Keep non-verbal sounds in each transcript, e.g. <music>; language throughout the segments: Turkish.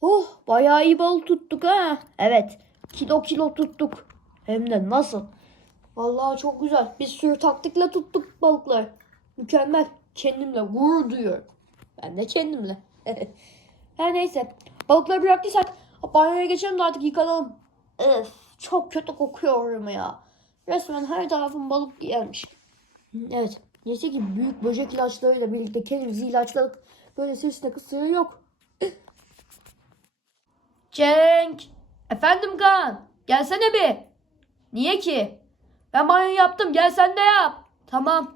Oh bayağı iyi balık tuttuk ha. Evet kilo kilo tuttuk. Hem de nasıl? Vallahi çok güzel. Bir sürü taktikle tuttuk balıkları. Mükemmel. Kendimle gurur duyuyorum. Ben de kendimle. <laughs> Her neyse. Balıkları bıraktıysak banyoya geçelim de artık yıkanalım. Öf, çok kötü kokuyorum ya. Resmen her tarafım balık gelmiş. Evet. Neyse ki büyük böcek ilaçlarıyla birlikte kendimizi ilaçladık. Böyle sesine kısığı yok. Cenk! Efendim Kaan! Gelsene bir. Niye ki? Ben banyo yaptım. Gel sen de yap. Tamam.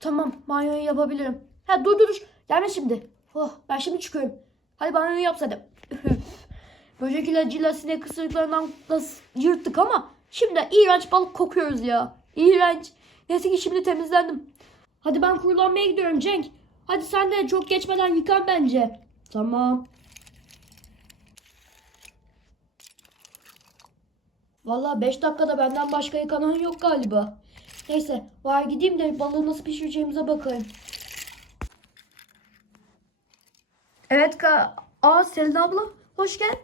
Tamam. Banyoyu yapabilirim. Ha dur dur dur. Gelme şimdi. Oh, ben şimdi çıkıyorum. Hadi banyoyu yap sen de. <laughs> Böcek ilacıyla sinek ısırıklarından da yırttık ama şimdi iğrenç balık kokuyoruz ya. İğrenç. Neyse ki şimdi temizlendim. Hadi ben kurulanmaya gidiyorum Cenk. Hadi sen de çok geçmeden yıkan bence. Tamam. Vallahi 5 dakikada benden başka yıkanan yok galiba. Neyse var gideyim de balığı nasıl pişireceğimize bakayım. Evet ka. Aa Selin abla hoş gel.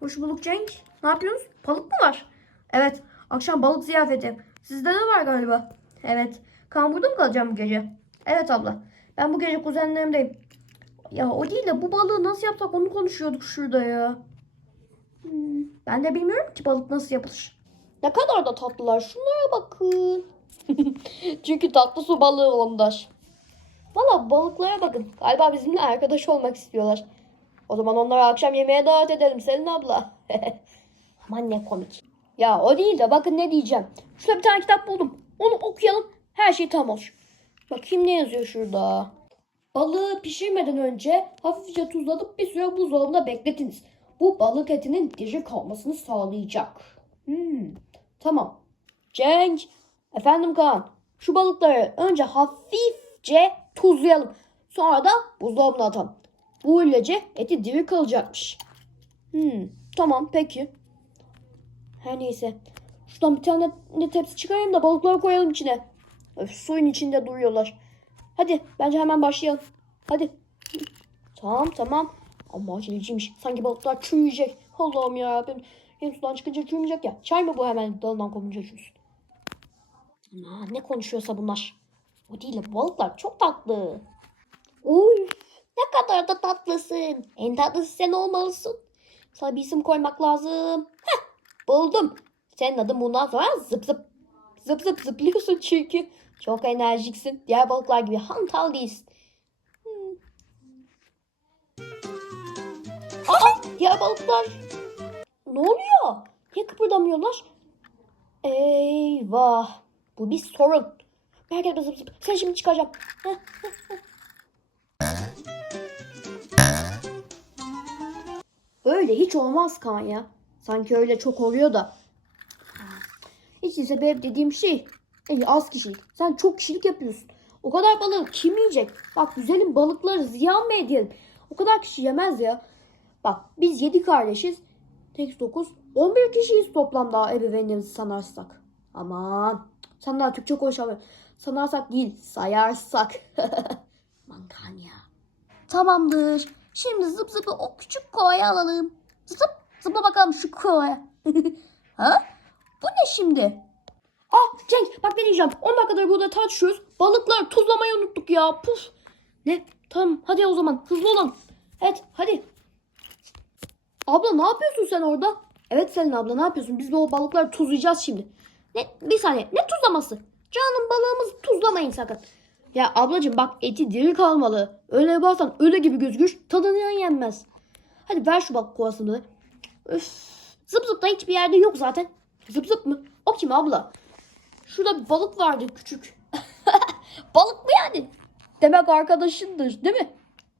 Hoş bulduk Cenk. Ne yapıyorsunuz? Balık mı var? Evet akşam balık ziyafeti. Sizde de var galiba. Evet. Kaan burada mı kalacağım bu gece? Evet abla. Ben bu gece kuzenlerimdeyim. Ya o değil de bu balığı nasıl yapsak onu konuşuyorduk şurada ya. Hmm, ben de bilmiyorum ki balık nasıl yapılır. Ne kadar da tatlılar. Şunlara bakın. <laughs> Çünkü tatlı su balığı onlar. Valla balıklara bakın. Galiba bizimle arkadaş olmak istiyorlar. O zaman onları akşam yemeğe davet edelim Selin abla. <laughs> Aman ne komik. Ya o değil de bakın ne diyeceğim. Şurada bir tane kitap buldum. Onu okuyalım. Her şey tam olur. Bakayım ne yazıyor şurada. Balığı pişirmeden önce hafifçe tuzlatıp bir süre buzdolabında bekletiniz. Bu balık etinin diri kalmasını sağlayacak. Hmm, tamam. Cenk, efendim Kaan. Şu balıkları önce hafifçe tuzlayalım. Sonra da buzdolabına atalım. Böylece eti diri kalacakmış. Hmm, tamam peki. Her neyse. Şuradan bir tane de tepsi çıkarayım da balıkları koyalım içine. Öf, suyun içinde duruyorlar. Hadi bence hemen başlayalım. Hadi. Tamam tamam. Ama aceleciymiş. Sanki balıklar çürüyecek. Allah'ım ya Rabbim. Hem sudan çıkınca çürümeyecek ya. Çay mı bu hemen dalından kopunca çürüsün. Ama ne konuşuyorsa bunlar. O değil de balıklar çok tatlı. Uy ne kadar da tatlısın. En tatlısı sen olmalısın. Sana bir isim koymak lazım. Heh, buldum. Senin adın bundan sonra zıp zıp. Zıp zıp zıplıyorsun çünkü. Çok enerjiksin. Diğer balıklar gibi hantal değilsin. Aa, diğer balıklar. Ne oluyor? Niye kıpırdamıyorlar? Eyvah. Bu bir sorun. Merak etme zıp zıp. Sen şimdi heh. Öyle hiç olmaz Kaan. Sanki öyle çok oluyor da. Hiç değilse benim dediğim şey e, az kişilik. Sen çok kişilik yapıyorsun. O kadar balığı kim yiyecek? Bak güzelim balıkları ziyan mı edelim? O kadar kişi yemez ya. Bak biz 7 kardeşiz. Tek 9. 11 kişiyiz toplamda ebeveynlerimizi sanarsak. Aman. Sen daha Türkçe konuşamıyorsun. Sanarsak değil sayarsak. <laughs> Aman Kaan ya. Tamamdır. Şimdi zıp zıpı o küçük kovaya alalım. Zıp zıpla bakalım şu kovaya. <laughs> ha? Bu ne şimdi? Ah Cenk bak ne diyeceğim. 10 dakikadır burada tartışıyoruz. Balıkları tuzlamayı unuttuk ya. Puf. Ne? Tamam hadi o zaman hızlı olun. Ne yapıyorsun sen orada? Evet Selin abla ne yapıyorsun? Biz o balıkları tuzlayacağız şimdi. Ne? Bir saniye. Ne tuzlaması? Canım balığımızı tuzlamayın sakın. Ya ablacığım bak eti diri kalmalı. Öyle yaparsan öyle gibi gözükür. Tadından yenmez. Hadi ver şu balık kovasını. Üf. Zıp zıp da hiçbir yerde yok zaten. Zıp zıp mı? O kim abla? Şurada bir balık vardı küçük. <laughs> balık mı yani? Demek arkadaşındır değil mi?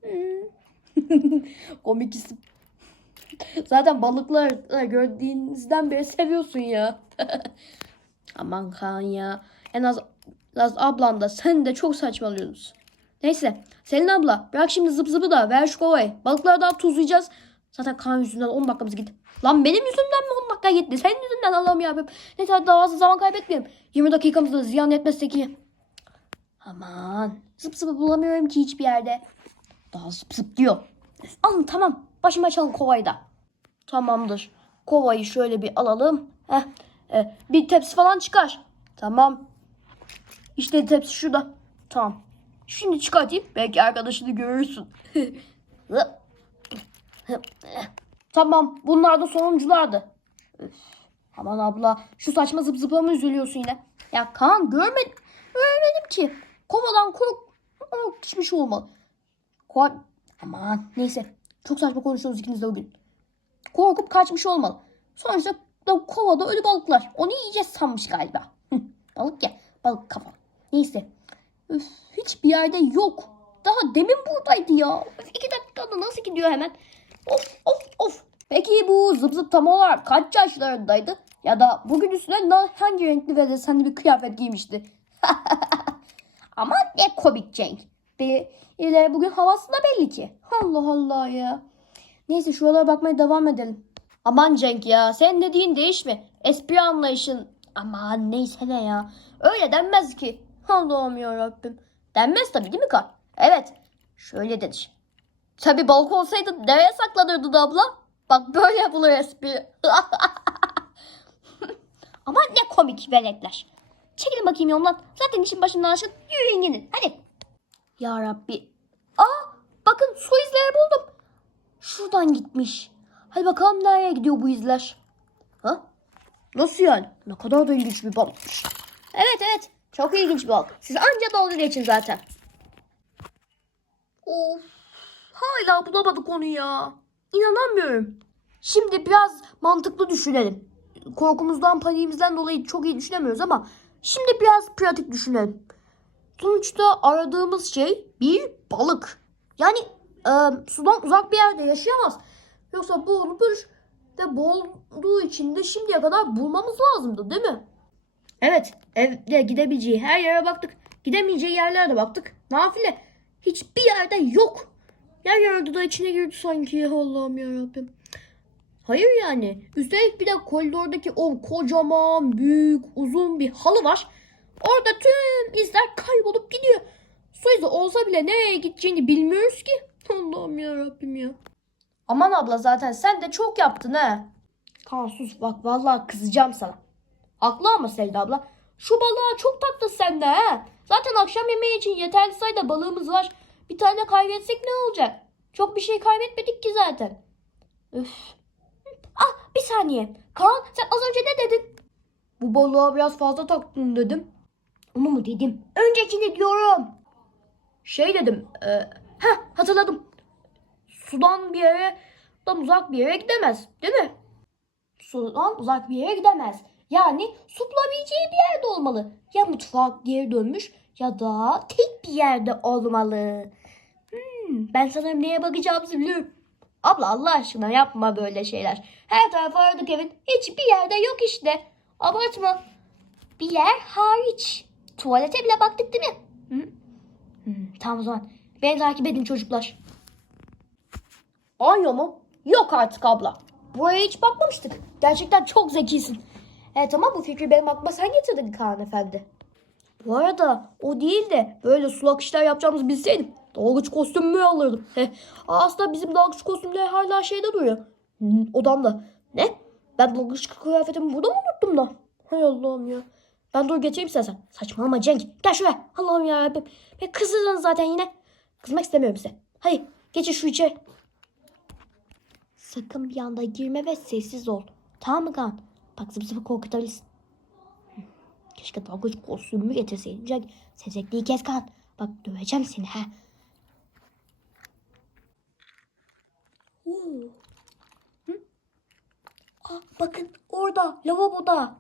Hmm. <laughs> Komik isim. Zaten balıkları gördüğünüzden beri <laughs> seviyorsun ya. <laughs> Aman Kaan ya. En az, az ablan da sen de çok saçmalıyorsunuz. Neyse. Selin abla bırak şimdi zıp zıpı da ver şu kovayı. Balıkları daha tuzlayacağız. Zaten Kaan yüzünden 10 dakikamız gitti. Lan benim yüzümden mi 10 dakika gitti? Senin yüzünden Allah'ım yarabbim. Neyse daha fazla zaman kaybetmeyelim. 20 dakikamızı da ziyan etmezsek iyi. Aman. Zıp zıpı bulamıyorum ki hiçbir yerde. Daha zıp zıp diyor. Alın tamam. Başıma çalın kovayı da. Tamamdır. Kovayı şöyle bir alalım. Heh. e, bir tepsi falan çıkar. Tamam. İşte tepsi şurada. Tamam. Şimdi çıkartayım. Belki arkadaşını görürsün. <laughs> tamam. Bunlar da sonunculardı. Aman abla. Şu saçma zıp zıpla mı üzülüyorsun yine? Ya Kaan görmedim. Görmedim ki. Kovadan kork. Şey olmadı. Ko Aman neyse. Çok saçma konuşuyoruz ikimiz de bugün. Korkup kaçmış olmalı. Sonuçta da kovada ölü balıklar. Onu yiyeceğiz sanmış galiba. Balık ya. Balık kafa. Neyse. Üf, hiçbir yerde yok. Daha demin buradaydı ya. Üf, iki dakikada nasıl gidiyor hemen? Of of of. Peki bu zıp zıp tam olarak kaç yaşlarındaydı? Ya da bugün üstüne hangi renkli ve desenli bir kıyafet giymişti? <laughs> Ama ne komik Cenk. İle bugün havası da belli ki. Allah Allah ya. Neyse şuralara bakmaya devam edelim. Aman Cenk ya sen dediğin değişme. Espri anlayışın. Aman neyse ne ya. Öyle denmez ki. Allah'ım ya Rabbim. Denmez tabii değil mi Kar? Evet. Şöyle denir. Tabii balık olsaydı nereye saklanırdın abla? Bak böyle yapılır espri. <laughs> Aman ne komik veletler. Çekilin bakayım yoldan. Zaten işin başından aşık. Yürüyün gidin. Hadi. Ya Rabbi. Aa bakın su izleri buldum. Şuradan gitmiş. Hadi bakalım nereye gidiyor bu izler. Ha? Nasıl yani? Ne kadar da ilginç bir balıkmış. Evet evet. Çok ilginç bir balık. Siz anca dalga geçin zaten. Of. Hala bulamadık onu ya. İnanamıyorum. Şimdi biraz mantıklı düşünelim. Korkumuzdan, paniğimizden dolayı çok iyi düşünemiyoruz ama şimdi biraz pratik düşünelim. Sonuçta aradığımız şey bir balık. Yani e, sudan uzak bir yerde yaşayamaz. Yoksa boğulur ve boğulduğu için de şimdiye kadar bulmamız lazımdı değil mi? Evet, evde gidebileceği her yere baktık. Gidemeyeceği yerlere de baktık. Nafile hiçbir yerde yok. Yer yerde da içine girdi sanki. Allah'ım yarabbim. Hayır yani. Üstelik bir de koridordaki o kocaman, büyük, uzun bir halı var. Orada tüm izler kaybolup gidiyor. Su izi olsa bile nereye gideceğini bilmiyoruz ki. Allah'ım ya Rabbim ya. Aman abla zaten sen de çok yaptın ha. Kaan sus bak vallahi kızacağım sana. Haklı ama Selda abla. Şu balığa çok taktın sen de ha. Zaten akşam yemeği için yeterli sayıda balığımız var. Bir tane kaybetsek ne olacak? Çok bir şey kaybetmedik ki zaten. Üf. Ah bir saniye. Kaan sen az önce ne dedin? Bu balığa biraz fazla taktın dedim. Onu mu dedim? Öncekini diyorum. Şey dedim. E, heh hatırladım. Sudan bir yere, sudan uzak bir yere gidemez. Değil mi? Sudan uzak bir yere gidemez. Yani su bulabileceği bir yerde olmalı. Ya mutfak geri dönmüş ya da tek bir yerde olmalı. Hmm, ben sanırım neye bakacağımızı biliyorum. Abla Allah aşkına yapma böyle şeyler. Her tarafı aradık evin. Hiçbir yerde yok işte. Abartma. Bir yer hariç. Tuvalete bile baktık değil mi? Hı? Hmm, tamam o zaman. Beni takip edin çocuklar. Banyo mu? Yok artık abla. Buraya hiç bakmamıştık. Gerçekten çok zekisin. Evet ama bu fikri benim aklıma sen getirdin Kaan Efendi. Bu arada o değil de böyle sulak işler yapacağımızı bilseydim dalgıç kostümümü alırdım. Heh, aslında bizim dalgıç kostümleri hala şeyde duruyor. Hmm, odamda. Ne? Ben dalgıç kıyafetimi burada mı unuttum da? Hay Allah'ım ya. Ben dur geçeyim istersen. Saçmalama Cenk. Gel şuraya. Allah'ım ya Rabbim. Ben kızırsınız zaten yine. Kızmak istemiyorum size. Hadi geçin şu içeri. Sakın bir anda girme ve sessiz ol. Tamam mı Kaan? Bak zıp zıpı korkutabilirsin. Keşke dalgıç kostümümü getirseydin. Cenk sezekliği kes Kaan. Bak döveceğim seni ha. Hı? Aa, bakın orada lavaboda.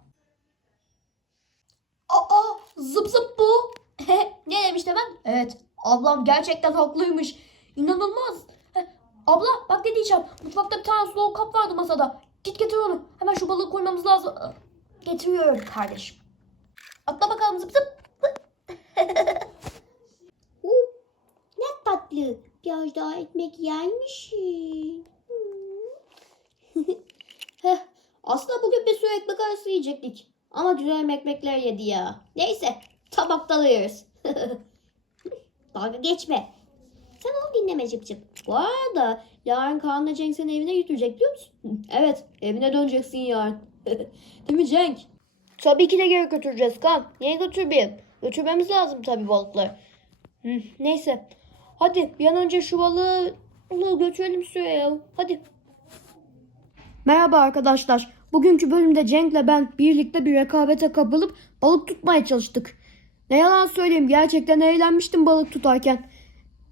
Aa zıp zıp bu. <laughs> ne demiştim ben? Evet ablam gerçekten haklıymış. İnanılmaz. Heh, Abla bak ne diyeceğim. Mutfakta bir tane sulu kap vardı masada. Git getir onu. Hemen şu balığı koymamız lazım. Getiriyorum kardeşim. Atla bakalım zıp zıp. <laughs> ne tatlı. Biraz daha ekmek yer misin? <laughs> Heh, aslında bugün bir sürü ekmek arası yiyecektik. Ama güzel ekmekler yedi ya. Neyse tabakta yeriz. <laughs> Dalga geçme. Sen onu dinleme Cip Cip. Bu arada yarın Kaan'la Cenk seni evine götürecek biliyor musun? Evet evine döneceksin yarın. <laughs> Değil mi Cenk? Tabii ki de geri götüreceğiz kan. Niye götürmeyelim? Götürmemiz lazım tabii balıkları. Hı, neyse. Hadi bir an önce şu balığı balığı götürelim suya. Hadi. Merhaba arkadaşlar. Bugünkü bölümde Cenk'le ben birlikte bir rekabete kapılıp balık tutmaya çalıştık. Ne yalan söyleyeyim gerçekten eğlenmiştim balık tutarken.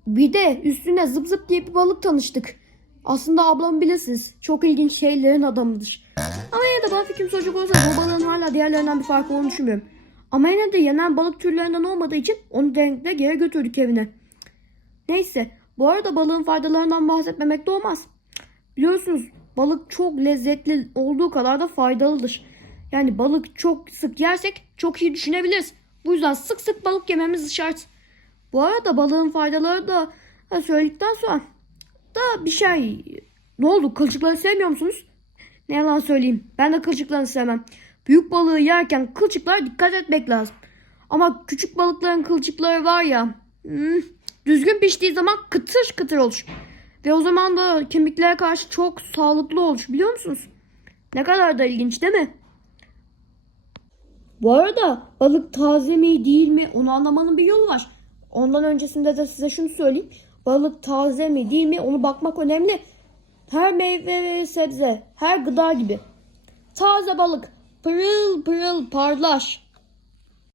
Bir de üstüne zıp zıp diye bir balık tanıştık. Aslında ablam bilirsiniz. Çok ilginç şeylerin adamıdır. Ama yine de bana fikrim çocuk olsa bu balığın hala diğerlerinden bir farkı olduğunu düşünmüyorum. Ama yine de yenen balık türlerinden olmadığı için onu denkle geri götürdük evine. Neyse bu arada balığın faydalarından bahsetmemek de olmaz. Biliyorsunuz balık çok lezzetli olduğu kadar da faydalıdır. Yani balık çok sık yersek çok iyi düşünebiliriz. Bu yüzden sık sık balık yememiz şart. Bu arada balığın faydaları da söyledikten sonra da bir şey ne oldu kılçıkları sevmiyor musunuz? Ne yalan söyleyeyim. Ben de kılçıklarını sevmem. Büyük balığı yerken kılçıklara dikkat etmek lazım. Ama küçük balıkların kılçıkları var ya. hmm, düzgün piştiği zaman kıtır kıtır olur. Ve o zaman da kemiklere karşı çok sağlıklı olur biliyor musunuz? Ne kadar da ilginç değil mi? Bu arada balık taze mi değil mi onu anlamanın bir yolu var. Ondan öncesinde de size şunu söyleyeyim. Balık taze mi değil mi onu bakmak önemli. Her meyve ve sebze, her gıda gibi. Taze balık pırıl pırıl parlar.